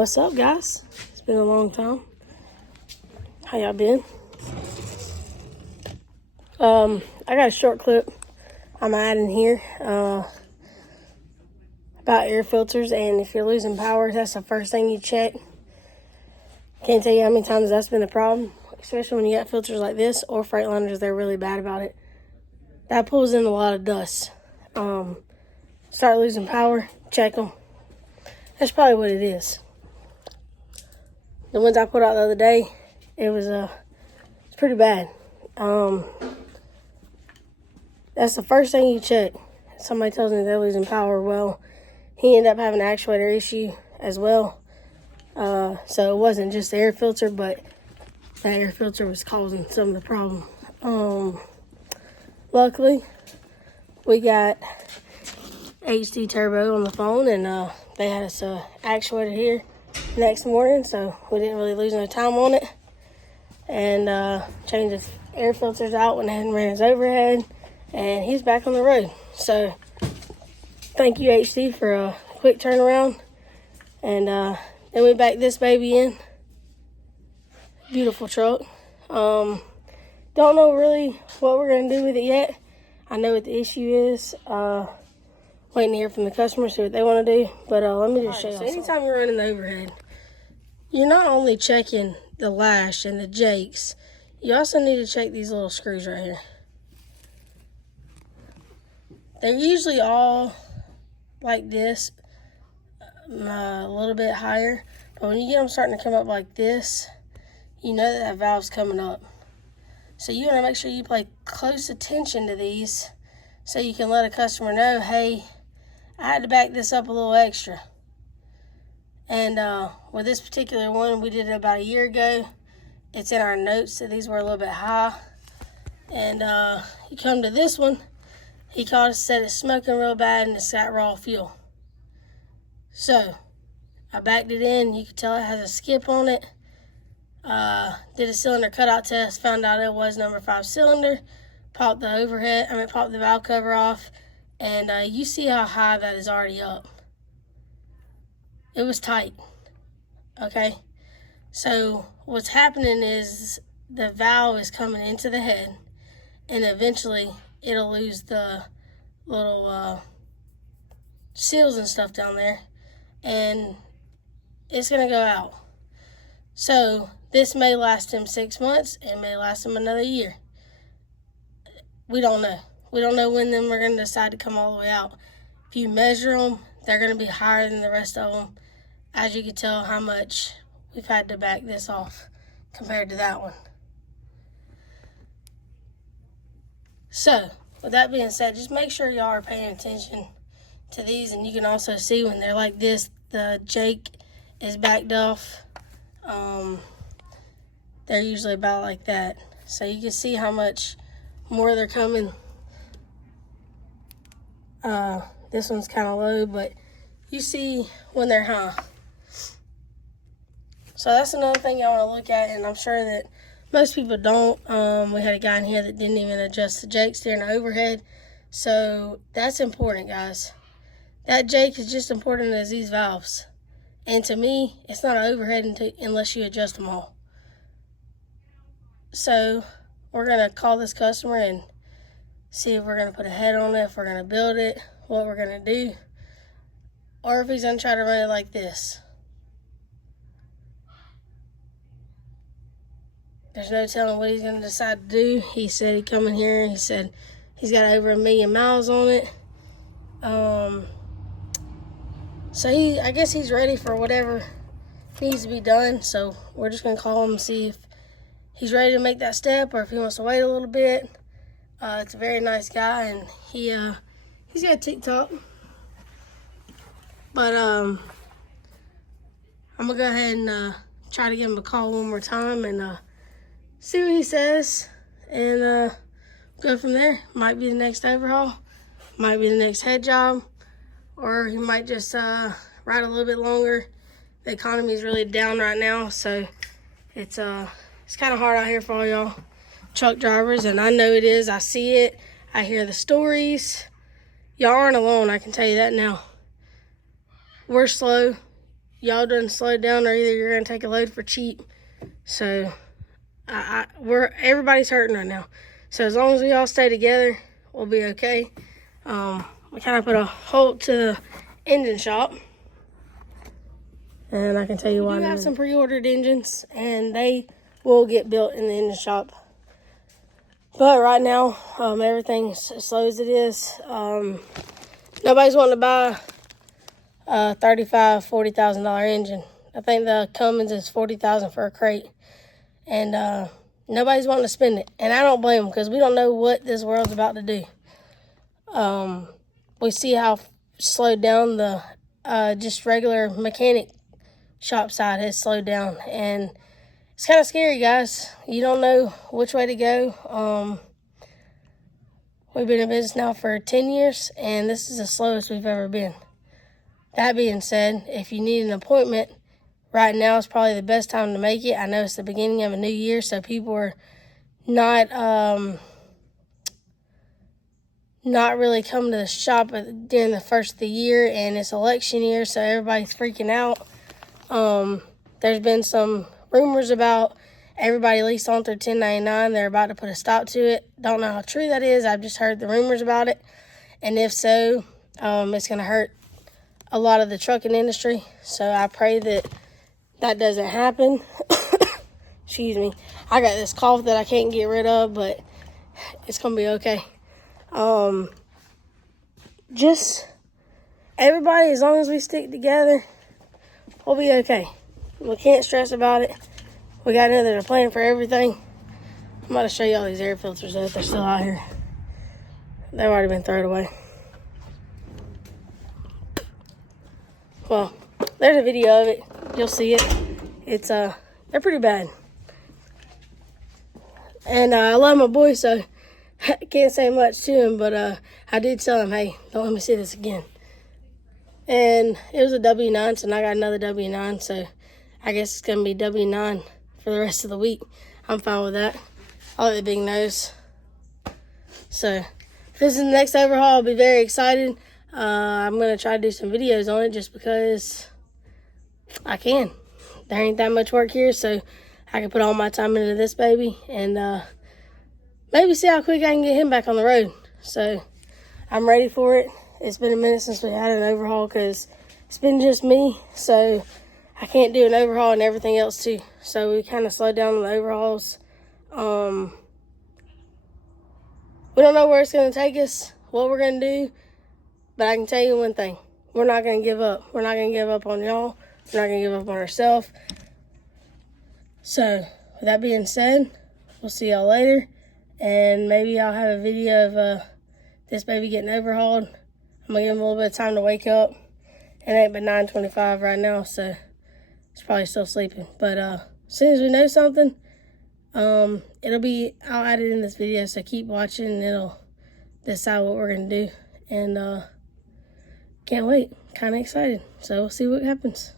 What's up, guys? It's been a long time. How y'all been? I got a short clip I'm adding here about air filters, and if you're losing power, that's the first thing you check. Can't tell you how many times that's been a problem, especially when you got filters like this or Freightliners. They're really bad about it. That pulls in a lot of dust. Start losing power, check them. That's probably what it is. The ones I put out the other day, it's pretty bad. That's the first thing you check. Somebody tells me they're losing power. Well, he ended up having an actuator issue as well. So it wasn't just the air filter, but that air filter was causing some of the problem. Luckily, we got HD Turbo on the phone, and they had us actuator here next morning, so we didn't really lose no time on it. And changed the air filters out, went ahead and ran his overhead, and he's back on the road. So thank you, HD, for a quick turnaround. And then we backed this baby in. Beautiful truck. Don't know really what we're going to do with it yet. I know what the issue is. Waiting to hear from the customer, see what they want to do. But let me just show you. So anytime you're running the overhead, you're not only checking the lash and the jakes, you also need to check these little screws right here. They're usually all like this, a little bit higher. But when you get them starting to come up like this, you know that valve's coming up. So you want to make sure you pay close attention to these so you can let a customer know, hey, I had to back this up a little extra. And with this particular one, we did it about a year ago. It's in our notes that these were a little bit high. And you come to this one, he called us, said it's smoking real bad and it's got raw fuel. So I backed it in. You can tell it has a skip on it. Did a cylinder cutout test, found out it was number 5 cylinder. Popped the valve cover off, and you see how high that is already up. It was tight. Okay, so what's happening is the valve is coming into the head, and eventually it'll lose the little seals and stuff down there, and it's gonna go out. So this may last him 6 months. It may last him another year. We don't know. We don't know when them are going to decide to come all the way out. If you measure them, they're going to be higher than the rest of them. As you can tell how much we've had to back this off compared to that one. So, with that being said, just make sure y'all are paying attention to these. And you can also see when they're like this, the jake is backed off. They're usually about like that. So you can see how much more they're coming. This one's kind of low, but you see when they're high. So that's another thing y'all want to look at, and I'm sure that most people don't. We had a guy in here that didn't even adjust the jakes during the overhead. So that's important, guys. That jake is just important as these valves. And to me, it's not an overhead unless you adjust them all. So we're going to call this customer and see if we're going to put a head on it, if we're going to build it, what we're going to do, or if he's going to try to run it like this. There's no telling what he's going to decide to do. He said he'd come in here and he said he's got over 1 million miles on it. So I guess he's ready for whatever needs to be done. So we're just going to call him and see if he's ready to make that step or if he wants to wait a little bit. It's a very nice guy, and he's got TikTok. But I'm gonna go ahead and try to give him a call one more time and see what he says, and go from there. Might be the next overhaul, might be the next head job, or he might just ride a little bit longer. The economy is really down right now, so it's kind of hard out here for all y'all truck drivers, and I know it is. I see it. I hear the stories. Y'all aren't alone, I can tell you that now. We're slow. y'all done slowed down, or either you're gonna take a load for cheap. So everybody's hurting right now. So as long as we all stay together, we'll be okay. We kind of put a halt to the engine shop, and I can tell you why. We have some pre-ordered engines, and they will get built in the engine shop. But right now, everything's as slow as it is. Nobody's wanting to buy a $35,000, $40,000 engine. I think the Cummins is $40,000 for a crate, and nobody's wanting to spend it. And I don't blame them, because we don't know what this world's about to do. We see how slowed down the just regular mechanic shop side has slowed down, and it's kind of scary, guys. You don't know which way to go. We've been in business now for 10 years, and this is the slowest we've ever been. That being said, if you need an appointment, right now is probably the best time to make it. I know it's the beginning of a new year, so people are not really coming to the shop during the first of the year, and it's election year, so everybody's freaking out. There's been some rumors about everybody leased on through 1099. They're about to put a stop to it. Don't know how true that is. I've just heard the rumors about it. And if so, it's going to hurt a lot of the trucking industry. So I pray that that doesn't happen. Excuse me. I got this cough that I can't get rid of, but it's going to be okay. Just everybody, as long as we stick together, we'll be okay. We can't stress about it. We got another plan for everything. I'm about to show you all these air filters though, if they're still out here. They've already been thrown away. Well, there's a video of it. You'll see it. It's they're pretty bad. And I love my boy, so I can't say much to him, but I did tell him, hey, don't let me see this again. And it was a W9, so now I got another W9, so I guess it's going to be W9 for the rest of the week. I'm fine with that. I like the big nose. So if this is the next overhaul, I'll be very excited. I'm going to try to do some videos on it just because I can. There ain't that much work here, so I can put all my time into this baby and maybe see how quick I can get him back on the road. So I'm ready for it. It's been a minute since we had an overhaul because it's been just me. So I can't do an overhaul and everything else too. So we kind of slowed down on the overhauls. We don't know where it's going to take us, what we're going to do. But I can tell you one thing. We're not going to give up. We're not going to give up on y'all. We're not going to give up on ourselves. So with that being said, we'll see y'all later. And maybe I'll have a video of this baby getting overhauled. I'm going to give him a little bit of time to wake up. It ain't but 9:25 right now, so he's probably still sleeping. But as soon as we know something, I'll add it in this video. So keep watching and it'll decide what we're going to do. And can't wait. Kind of excited. So we'll see what happens.